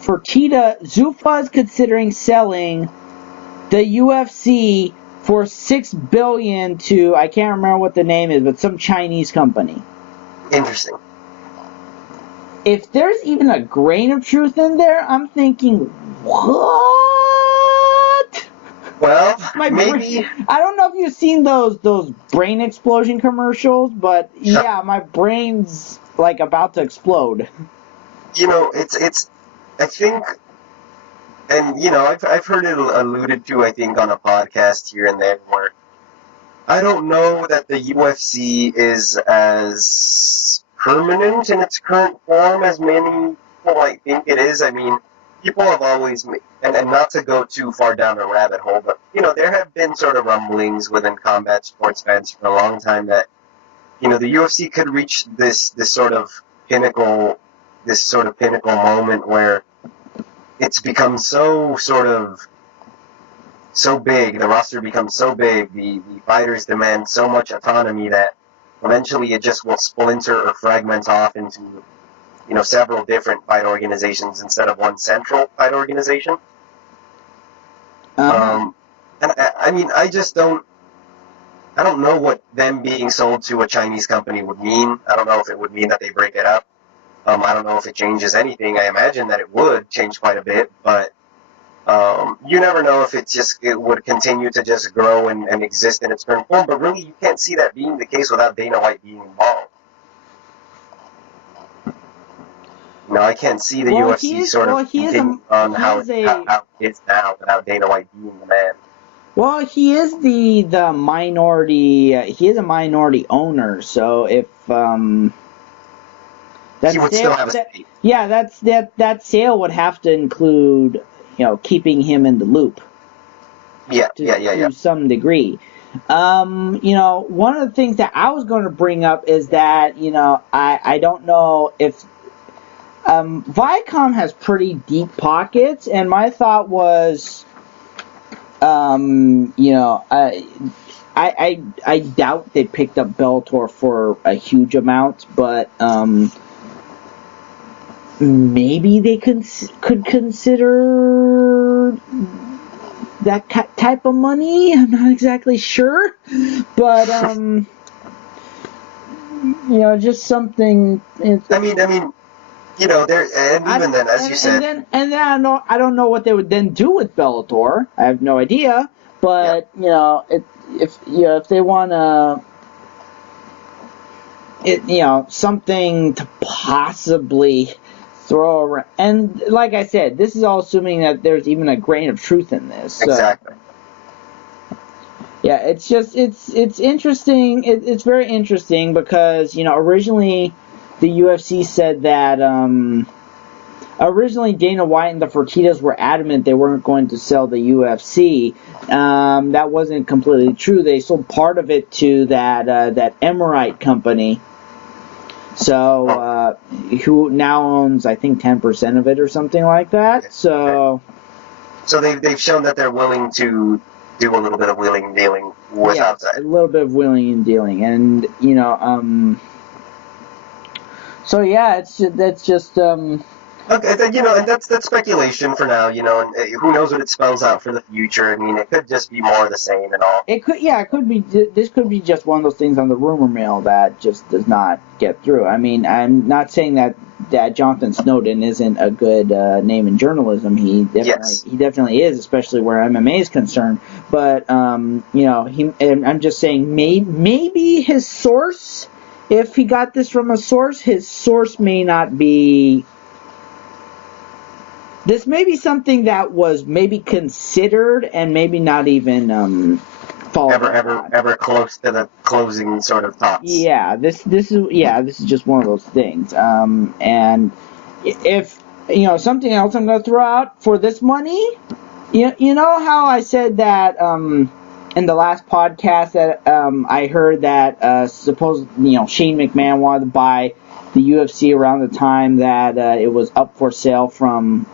Fertitta Zuffa is considering selling the UFC for $6 billion to, I can't remember what the name is, but some Chinese company. Interesting. If there's even a grain of truth in there, I'm thinking, what? Well, maybe. I don't know if you've seen those brain explosion commercials, but yeah, my brain's about to explode. It's I think, and I've heard it alluded to, I think, on a podcast here and there, where I don't know that the UFC is as permanent in its current form as many people might think it is. I mean, people have always, and not to go too far down a rabbit hole, but there have been sort of rumblings within combat sports fans for a long time that the UFC could reach this sort of pinnacle moment where it's become so big, the roster becomes so big, the fighters demand so much autonomy that eventually it just will splinter or fragment off into several different fight organizations instead of one central fight organization. Uh-huh. And I mean, I just don't. I don't know what them being sold to a Chinese company would mean. I don't know if it would mean that they break it up. I don't know if it changes anything. I imagine that it would change quite a bit, but you never know if it would continue to just grow and exist in its current form. But really, you can't see that being the case without Dana White being involved. No, I can't see the UFC continuing on how it is now without Dana White being the man. Well, he is the minority. He is a minority owner, so if he would still have a stake. Yeah, that sale would have to include, keeping him in the loop. To some degree. One of the things that I was going to bring up is that, I don't know if Viacom has pretty deep pockets, and my thought was, I doubt they picked up Bellator for a huge amount, but maybe they could consider that type of money. I'm not exactly sure, but just something. I mean, there, and even then, as you said, and then I don't know what they would then do with Bellator. I have no idea, but if they want to, something to possibly throw around. And like I said, this is all assuming that there's even a grain of truth in this. So. Exactly. Yeah, it's interesting. It's very interesting because, originally the UFC said that originally Dana White and the Fertittas were adamant they weren't going to sell the UFC. That wasn't completely true. They sold part of it to that Emirate company. So, who now owns, I think, 10% of it or something like that. So they've shown that they're willing to do a little bit of wheeling and dealing with outside. A little bit of wheeling and dealing, and so yeah, that's just Okay, and that's speculation for now, and who knows what it spells out for the future. I mean, it could just be more of the same and all. It could be. This could be just one of those things on the rumor mill that just does not get through. I mean, I'm not saying that Jonathan Snowden isn't a good name in journalism. He definitely is, especially where MMA is concerned. But I'm just saying maybe his source, if he got this from a source, his source may not be. This may be something that was maybe considered and maybe not even followed. Ever close to the closing sort of thoughts. Yeah, this is just one of those things. And if something else I'm going to throw out for this money, you know how I said that in the last podcast that I heard that suppose Shane McMahon wanted to buy the UFC around the time that it was up for sale from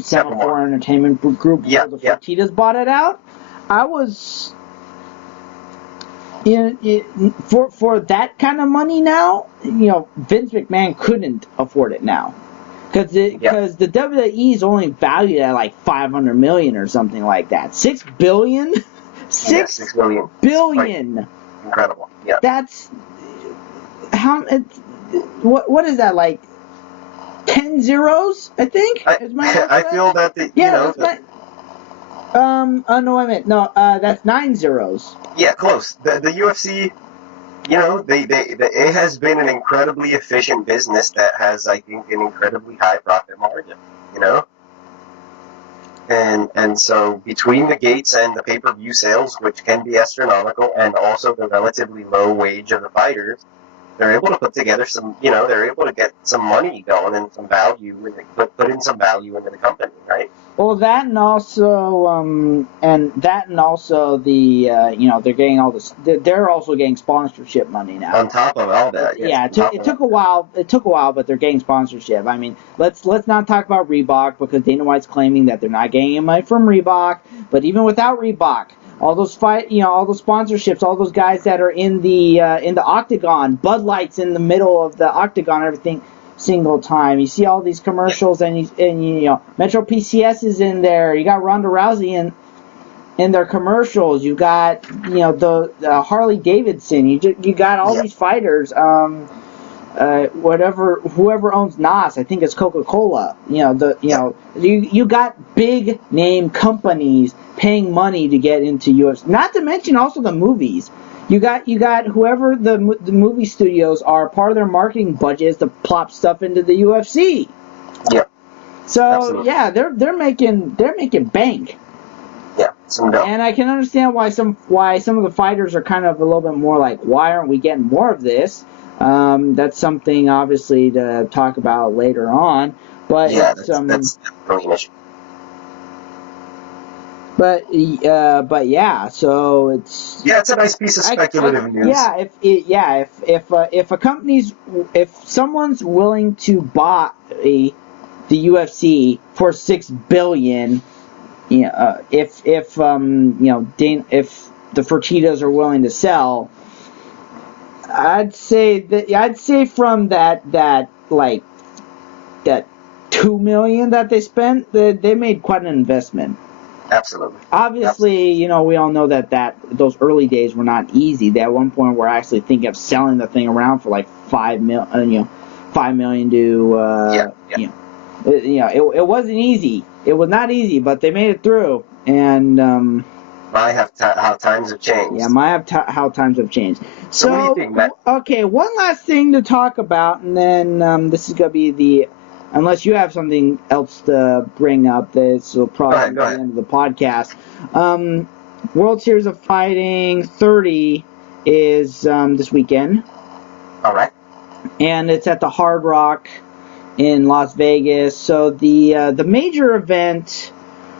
Semaphore Entertainment Group. Yeah, the Fertittas bought it out. I was for that kind of money now. Vince McMahon couldn't afford it now because the WWE is only valued at like $500 million or something like that. $6 billion. $6 billion. Incredible. Yeah. That's how. What is that like? 10 zeros, I think. I feel that that's 9 zeros. Yeah, close. The UFC, it has been an incredibly efficient business that has, I think, an incredibly high profit margin. And so between the gates and the pay-per-view sales, which can be astronomical, and also the relatively low wage of the fighters, they're able to put together some, they're able to get some money going and some value, put in some value into the company, right? Well, that and also the, they're getting all this, they're also getting sponsorship money now. On top of all that. Yes, it took a while, but they're getting sponsorship. I mean, let's not talk about Reebok because Dana White's claiming that they're not getting any money from Reebok, but even without Reebok, all those all those sponsorships, all those guys that are in the octagon, Bud Light's in the middle of the octagon, everything single time. You see all these commercials, and Metro PCS is in there. You got Ronda Rousey in their commercials. You got the Harley Davidson. You got all these fighters. Whoever owns NOS, I think it's Coca-Cola. You got big name companies paying money to get into UFC. Not to mention also the movies. You got whoever the movie studios are, part of their marketing budget is to plop stuff into the UFC. Yeah. So absolutely. yeah, they're making bank. Yeah, some dough. And I can understand why some of the fighters are kind of a little bit more like, why aren't we getting more of this? That's something obviously to talk about later on. But yeah, that's definitely an issue. But yeah, so it's a nice piece of speculative news. Yeah, if someone's willing to buy the UFC for $6 billion, if the Fertittas are willing to sell, I'd say from that $2 million that they spent, they made quite an investment. Absolutely. Obviously, we all know that those early days were not easy. At one point, we're actually thinking of selling the thing around for like $5 million to it wasn't easy. It was not easy, but they made it through. And how times have changed. Yeah, how times have changed. So what do you think, Matt? Okay, one last thing to talk about, and then this is going to be unless you have something else to bring up, this will probably be the end of the podcast. World Series of Fighting 30 is this weekend. All right. And it's at the Hard Rock in Las Vegas. So the major event,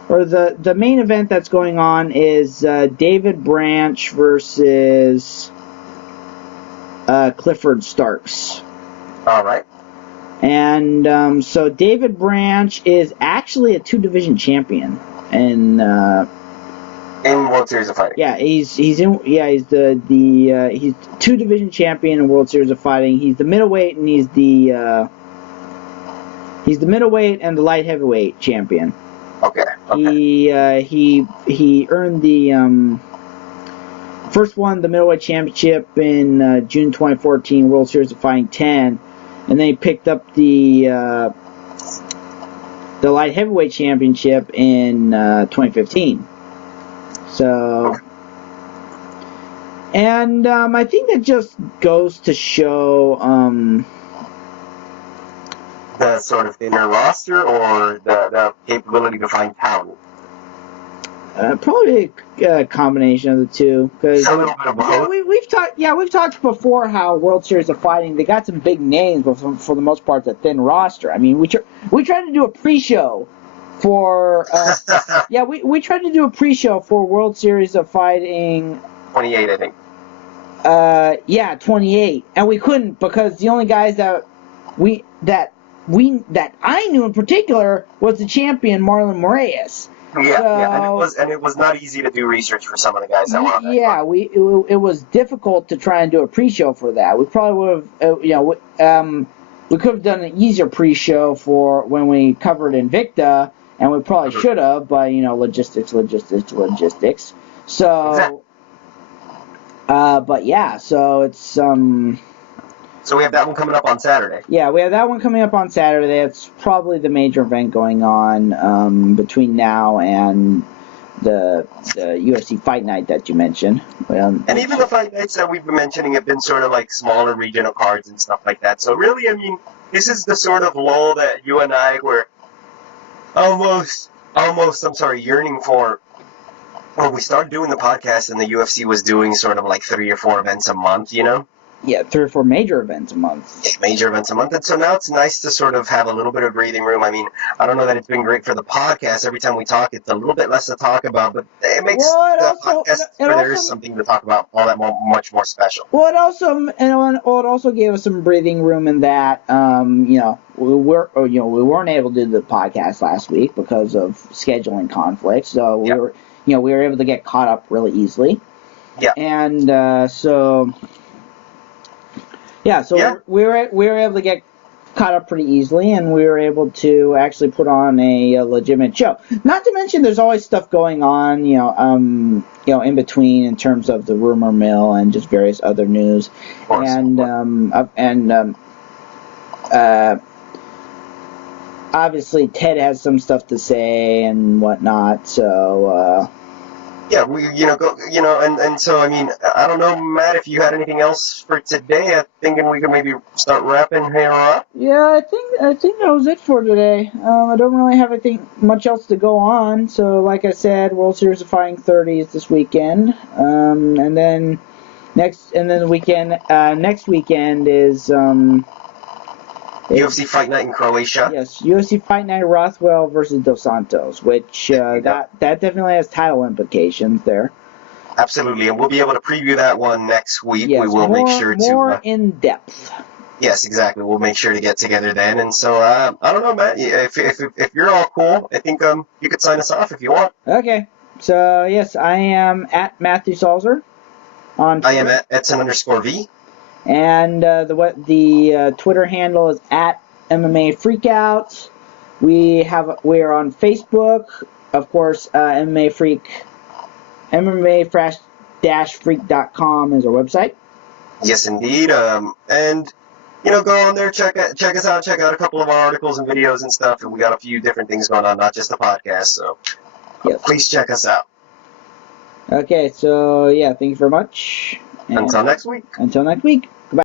or the main event that's going on, is David Branch versus Clifford Starks. All right. And so David Branch is actually a 2-division champion in World Series of Fighting. Yeah, he's 2-division champion in World Series of Fighting. He's the middleweight and he's the middleweight and the light heavyweight champion. Okay. He earned the first won the middleweight championship in June 2014 World Series of Fighting 10. And then he picked up the light heavyweight championship in 2015. So, and I think that just goes to show the sort of inner roster or the capability to find talent. Probably a combination of the two. Cause, a little bit of both. We've talked before how World Series of Fighting, they got some big names, but for the most part, it's a thin roster. I mean, we tried to do a pre-show for we tried to do a pre-show for World Series of Fighting 28, I think. 28, and we couldn't because the only guys that I knew in particular was the champion Marlon Moraes. And it was not easy to do research for some of the guys that were on that. Yeah, it was difficult to try and do a pre-show for that. We probably would have, we could have done an easier pre-show for when we covered Invicta, and we probably should have, but logistics. So, exactly. But yeah, so it's So we have that one coming up on Saturday. Yeah, we have that one coming up on Saturday. It's probably the major event going on between now and the UFC Fight Night that you mentioned. And even the Fight Nights that we've been mentioning have been sort of like smaller regional cards and stuff like that. So really, I mean, this is the sort of lull that you and I were almost, yearning for when we started doing the podcast and the UFC was doing sort of like 3 or 4 events a month, Yeah, 3 or 4 major events a month. Yeah, major events a month. And so now it's nice to sort of have a little bit of breathing room. I mean, I don't know that it's been great for the podcast. Every time we talk, it's a little bit less to talk about, but it makes the podcast where there is something to talk about all that much more special. Well, it also gave us some breathing room in that, we weren't able to do the podcast last week because of scheduling conflicts. So we were able to get caught up really easily. Yeah. And so we were able to get caught up pretty easily, and we were able to actually put on a legitimate show. Not to mention, there's always stuff going on, in between in terms of the rumor mill and just various other news, obviously Ted has some stuff to say and whatnot, so. Yeah, and so, I mean, I don't know, Matt, if you had anything else for today. I'm thinking we could maybe start wrapping here up. Yeah, I think that was it for today. I don't really have anything much else to go on. So, like I said, World Series of Fighting 30 is this weekend, and then next weekend is UFC Fight Night in Croatia. Yes, UFC Fight Night Rothwell versus Dos Santos, which that definitely has title implications there. Absolutely, and we'll be able to preview that one next week. Yes, we will make sure to more in depth. Yes, exactly. We'll make sure to get together then. And so I don't know, Matt. If you're all cool, I think you could sign us off if you want. Okay. So yes, I am at Matthew Salzer on Twitter. I am at Edson_V. And the Twitter handle is at MMA Freakouts. We are on Facebook, of course. MMA Freak, MMA-Freak.com is our website. Yes, indeed. And go on there, check us out, check out a couple of our articles and videos and stuff. And we got a few different things going on, not just the podcast. So yes, please check us out. Okay, so yeah, thank you very much. Until next week. Until next week. Goodbye.